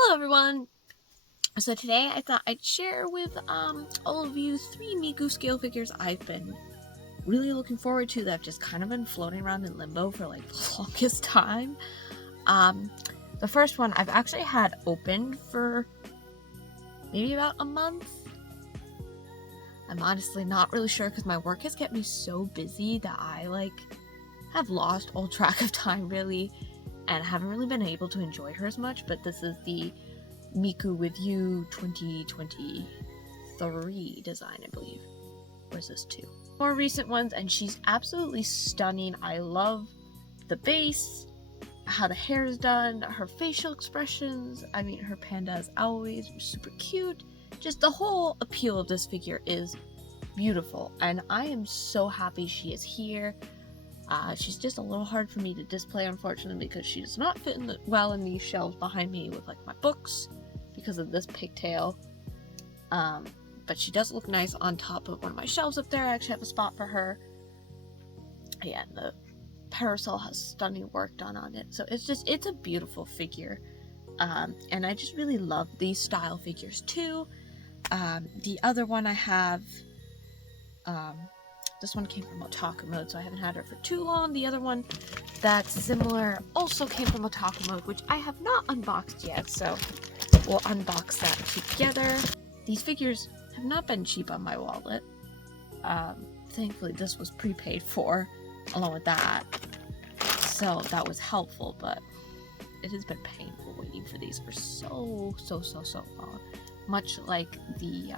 Hello everyone! So today I thought I'd share with all of you 3 Miku scale figures I've been really looking forward to that have just kind of been floating around in limbo for like the longest time. The first one I've actually had opened for maybe about a month. I'm honestly not really sure because my work has kept me so busy that I have lost all track of time really, and haven't really been able to enjoy her as much. But this is the Miku with You 2023 design, I believe. Or is this 2? More recent ones, and she's absolutely stunning. I love the base, how the hair is done, her facial expressions. I mean, her panda as always, super cute. Just the whole appeal of this figure is beautiful, and I am so happy she is here. She's just a little hard for me to display, unfortunately, because she does not fit well in these shelves behind me with my books because of this pigtail. But she does look nice on top of one of my shelves up there. I actually have a spot for her. Yeah, and the parasol has stunning work done on it. So it's a beautiful figure. And I just really love these style figures too. The other one I have, this one came from Otaku Mode, so I haven't had her for too long. The other one that's similar also came from Otaku Mode, which I have not unboxed yet, so we'll unbox that together. These figures have not been cheap on my wallet. Thankfully this was prepaid for, along with that, so that was helpful, but it has been painful waiting for these for so long. Much like the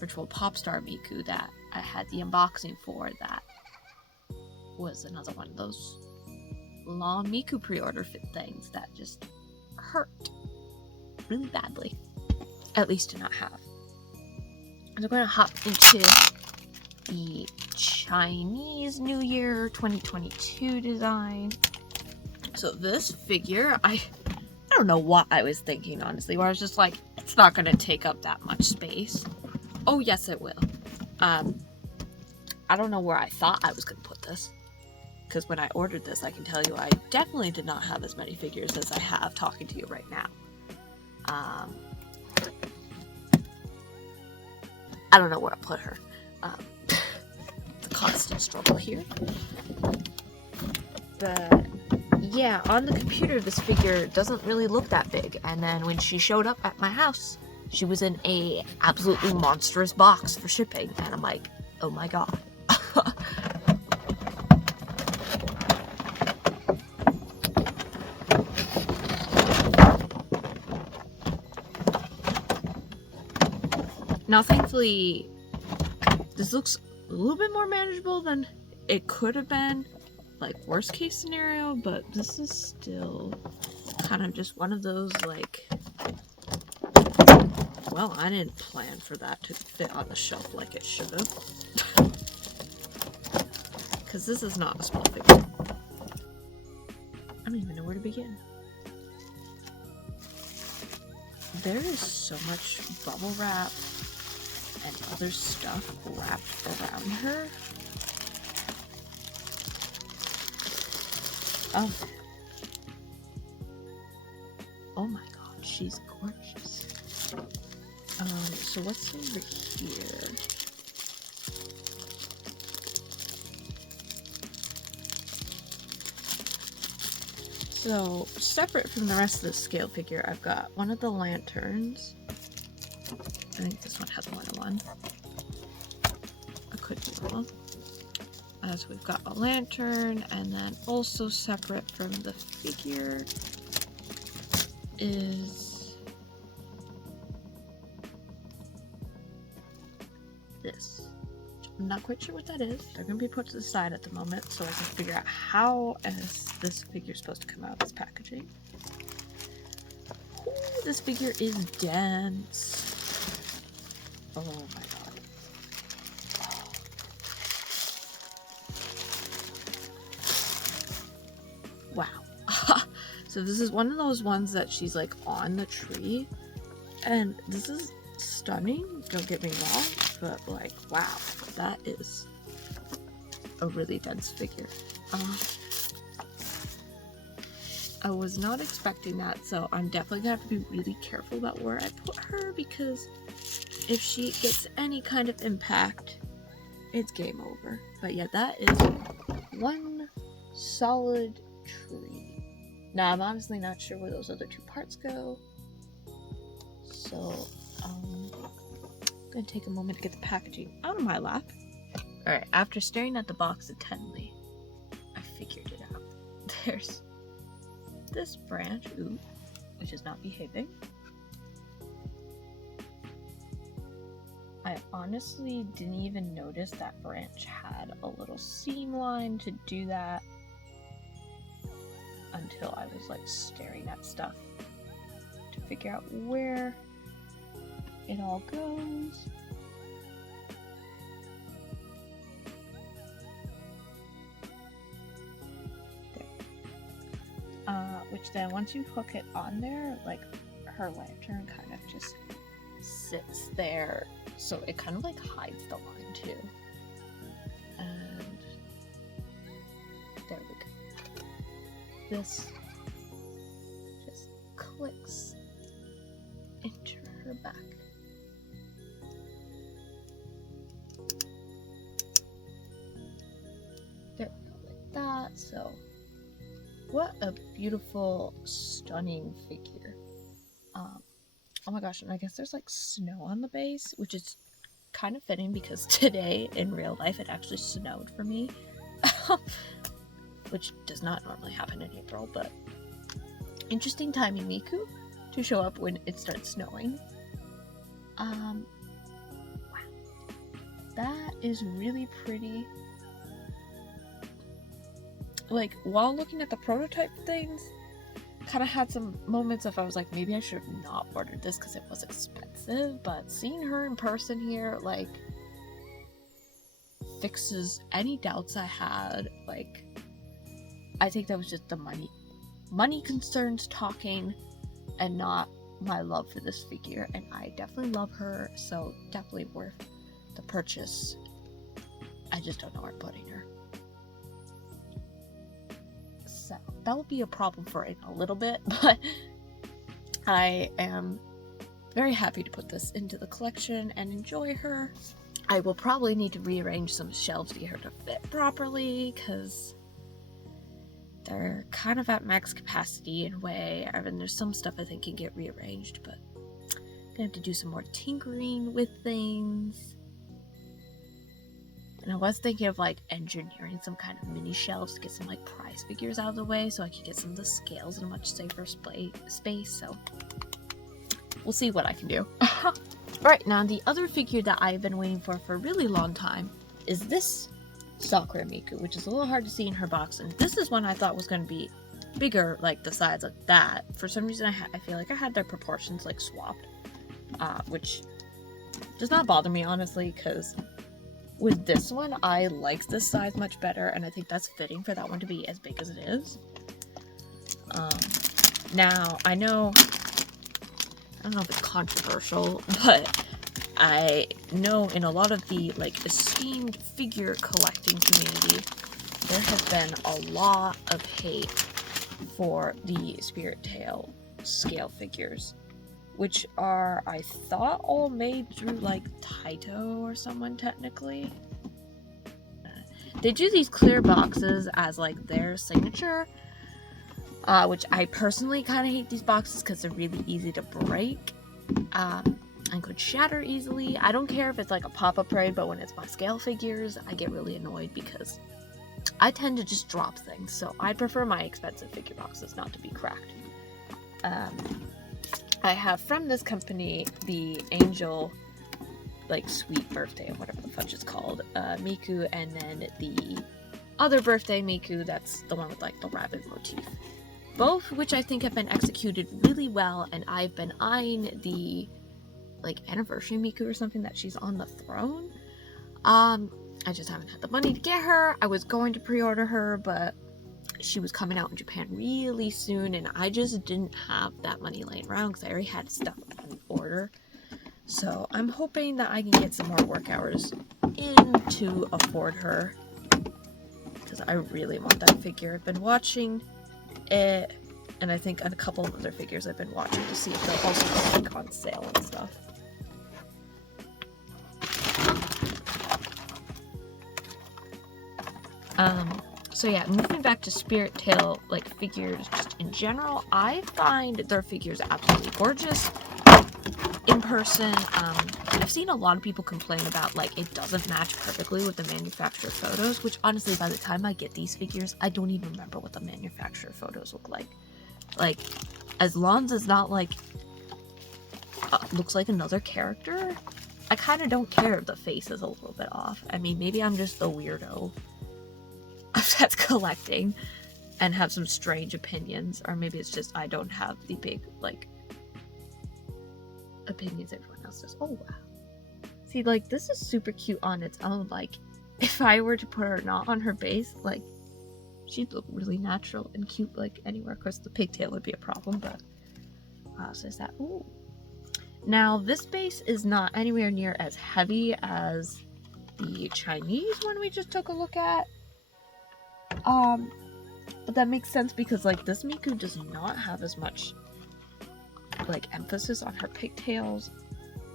Virtual Popstar Miku that I had the unboxing for, that was another one of those long Miku pre-order things that just hurt really badly, at least to not have. And we're going to hop into the Chinese New Year 2022 design. So this figure, I don't know what I was thinking, honestly, where I was just like, it's not going to take up that much space. Oh yes, it will. I don't know where I thought I was going to put this, because when I ordered this, I can tell you I definitely did not have as many figures as I have talking to you right now. I don't know where I put her. The constant struggle here. But yeah, on the computer, this figure doesn't really look that big, and then when she showed up at my house, she was in a absolutely monstrous box for shipping, and I'm like, oh my god. Now, thankfully, this looks a little bit more manageable than it could have been, like, worst case scenario, but this is still kind of just one of those, like, well, I didn't plan for that to fit on the shelf like it should have. Because this is not a small figure. I don't even know where to begin. There is so much bubble wrap and other stuff wrapped around her. Oh my god, she's gorgeous. So what's over here? So, separate from the rest of the scale figure, I've got one of the lanterns. I think this one has more than one. I could be wrong. So we've got a lantern, and then also separate from the figure is this. I'm not quite sure what that is. They're going to be put to the side at the moment so I can figure out how is this figure supposed to come out of this packaging. Ooh, this figure is dense. Oh my god. Wow. So this is one of those ones that she's like on the tree, and this is stunning, don't get me wrong, but like, wow, that is a really dense figure. I was not expecting that, so I'm definitely gonna have to be really careful about where I put her, because if she gets any kind of impact, it's game over. But yeah, that is one solid tree. Now, I'm honestly not sure where those other two parts go, so I'm gonna take a moment to get the packaging out of my lap. Alright, after staring at the box intently, I figured it out. There's this branch, ooh, which is not behaving. I honestly didn't even notice that branch had a little seam line to do that until I was like staring at stuff to figure out where it all goes. Which then once you hook it on there, like her lantern kind of just sits there, so it kind of like hides the line too. And there we go. This just clicks into her back. There we go, like that. So what a beautiful, stunning figure. Oh my gosh, and I guess there's like snow on the base, which is kind of fitting because today in real life it actually snowed for me. Which does not normally happen in April, but interesting timing, Miku, to show up when it starts snowing. Wow. That is really pretty. Like, while looking at the prototype things, kind of had some moments of I was like, maybe I should have not ordered this because it was expensive, but seeing her in person here, like, fixes any doubts I had. Like, I think that was just the money concerns talking and not my love for this figure, and I definitely love her, so definitely worth the purchase. I just don't know where I'm putting her. So that will be a problem for in a little bit, but I am very happy to put this into the collection and enjoy her. I will probably need to rearrange some shelves to get her to fit properly, because they're kind of at max capacity in a way. I mean, there's some stuff I think can get rearranged, but I'm gonna have to do some more tinkering with things. And I was thinking of like engineering some kind of mini shelves to get some like prize figures out of the way so I could get some of the scales in a much safer space, so we'll see what I can do. Alright, now the other figure that I've been waiting for a really long time is this Sakura Miku, which is a little hard to see in her box, and this is one I thought was going to be bigger, like the size of that. For some reason I feel like I had their proportions like swapped, which does not bother me honestly, because with this one, I like this size much better, and I think that's fitting for that one to be as big as it is. Now, I don't know if it's controversial, but I know in a lot of the, like, esteemed figure collecting community, there has been a lot of hate for the Spirit Tail scale figures, which are, I thought, all made through, like, Taito or someone, technically. They do these clear boxes as, like, their signature, which I personally kind of hate these boxes because they're really easy to break, and could shatter easily. I don't care if it's, like, a pop-up raid, but when it's my scale figures, I get really annoyed because I tend to just drop things, so I prefer my expensive figure boxes not to be cracked. I have from this company the Angel, like, Sweet Birthday, or whatever the fudge is called, Miku, and then the other birthday Miku, that's the one with, like, the rabbit motif. Both which I think have been executed really well, and I've been eyeing the, like, anniversary Miku or something that she's on the throne. I just haven't had the money to get her. I was going to pre-order her, but she was coming out in Japan really soon, and I just didn't have that money laying around because I already had stuff on order. So I'm hoping that I can get some more work hours in to afford her, because I really want that figure. I've been watching it And I think on a couple of other figures I've been watching to see if they'll also go like on sale and stuff. So yeah, moving back to Spirit Tail, like, figures just in general, I find their figures absolutely gorgeous in person. I've seen a lot of people complain about, like, it doesn't match perfectly with the manufacturer photos, which honestly, by the time I get these figures, I don't even remember what the manufacturer photos look like. Like, as long as it's not, like, looks like another character, I kind of don't care if the face is a little bit off. I mean, maybe I'm just the weirdo that's collecting and have some strange opinions, or maybe it's just I don't have the big, like, opinions everyone else does. Oh wow, see, like, this is super cute on its own. Like, if I were to put her not on her base, like, she'd look really natural and cute, like, anywhere. Of course the pigtail would be a problem, but so is that. Ooh, now this base is not anywhere near as heavy as the Chinese one we just took a look at. But that makes sense because, like, this Miku does not have as much, like, emphasis on her pigtails.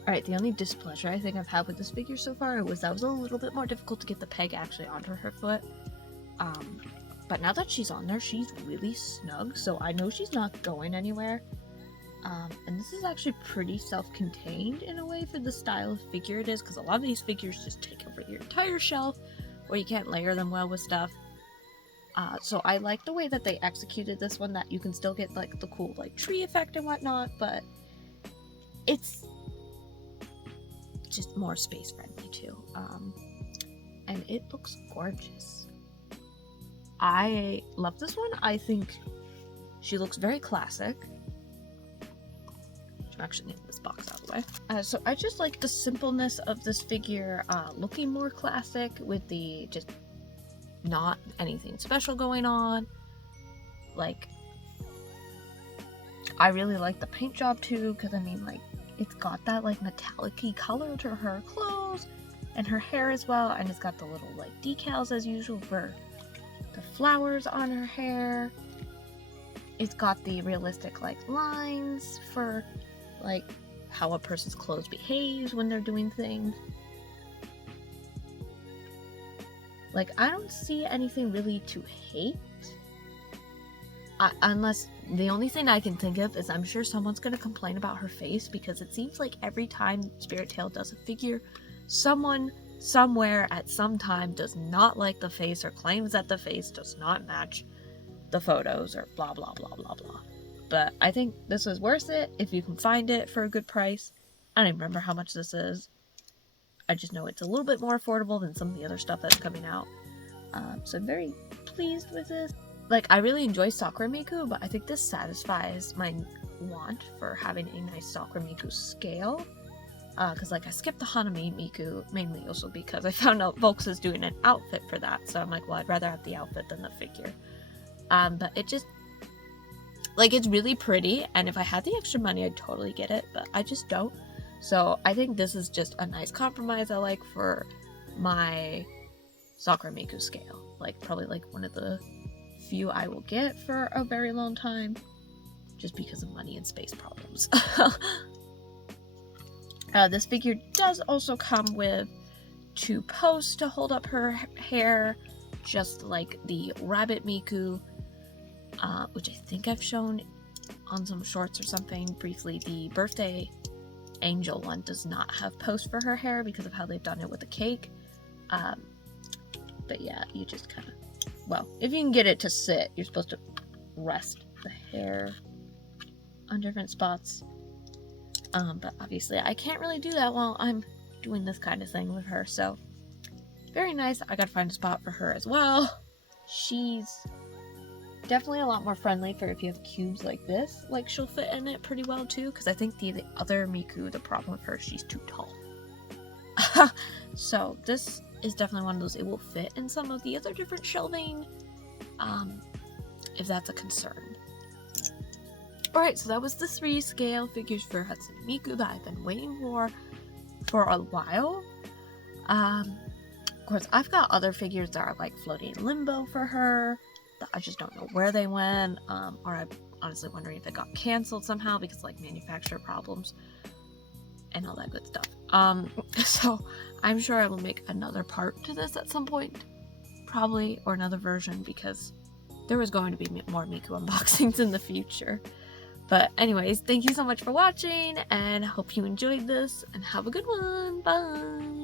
Alright, the only displeasure I think I've had with this figure so far was that was a little bit more difficult to get the peg actually onto her foot. But now that she's on there, she's really snug, so I know she's not going anywhere. And this is actually pretty self-contained in a way for the style of figure it is, because a lot of these figures just take over your entire shelf, or you can't layer them well with stuff. So I like the way that they executed this one, that you can still get, like, the cool, like, tree effect and whatnot, but it's just more space friendly too. And it looks gorgeous. I love this one. I think she looks very classic. I'm actually getting this box out of the way. So I just like the simpleness of this figure, looking more classic with the just not anything special going on. Like, I really like the paint job too, because I mean, like, it's got that, like, metallic-y color to her clothes and her hair as well, and it's got the little, like, decals as usual for the flowers on her hair. It's got the realistic, like, lines for, like, how a person's clothes behaves when they're doing things. Like, I don't see anything really to hate. Unless, the only thing I can think of is I'm sure someone's going to complain about her face, because it seems like every time Spirit Tail does a figure, someone, somewhere, at some time does not like the face, or claims that the face does not match the photos, or blah blah blah blah blah. But I think this is worth it if you can find it for a good price. I don't even remember how much this is. I just know it's a little bit more affordable than some of the other stuff that's coming out. So I'm very pleased with this. Like, I really enjoy Sakura Miku, but I think this satisfies my want for having a nice Sakura Miku scale. Because, like, I skipped the Hanami Miku, mainly also because I found out Volks is doing an outfit for that. So I'm like, well, I'd rather have the outfit than the figure. But it just, like, it's really pretty, and if I had the extra money, I'd totally get it, but I just don't. So I think this is just a nice compromise I like for my Sakura Miku scale. Like, probably, like, one of the few I will get for a very long time, just because of money and space problems. This figure does also come with 2 posts to hold up her hair, just like the Rabbit Miku, which I think I've shown on some shorts or something briefly. The birthday angel one does not have posts for her hair because of how they've done it with the cake. But yeah, you just kind of, well, if you can get it to sit, you're supposed to rest the hair on different spots. But obviously I can't really do that while I'm doing this kind of thing with her, so very nice. I gotta find a spot for her as well. She's definitely a lot more friendly for if you have cubes like this. Like, she'll fit in it pretty well too, because I think the other Miku, the problem with her, she's too tall. So this is definitely one of those, it will fit in some of the other different shelving, if that's a concern. Alright, so that was the 3 scale figures for Hatsune Miku that I've been waiting for a while. Of course, I've got other figures that are, like, floating in limbo for her, that I just don't know where they went, or honestly wondering if it got canceled somehow because like manufacturer problems and all that good stuff. So I'm sure I will make another part to this at some point, probably, or another version, because there was going to be more Miku unboxings in the future. But anyways, thank you so much for watching, and I hope you enjoyed this, and have a good one. Bye!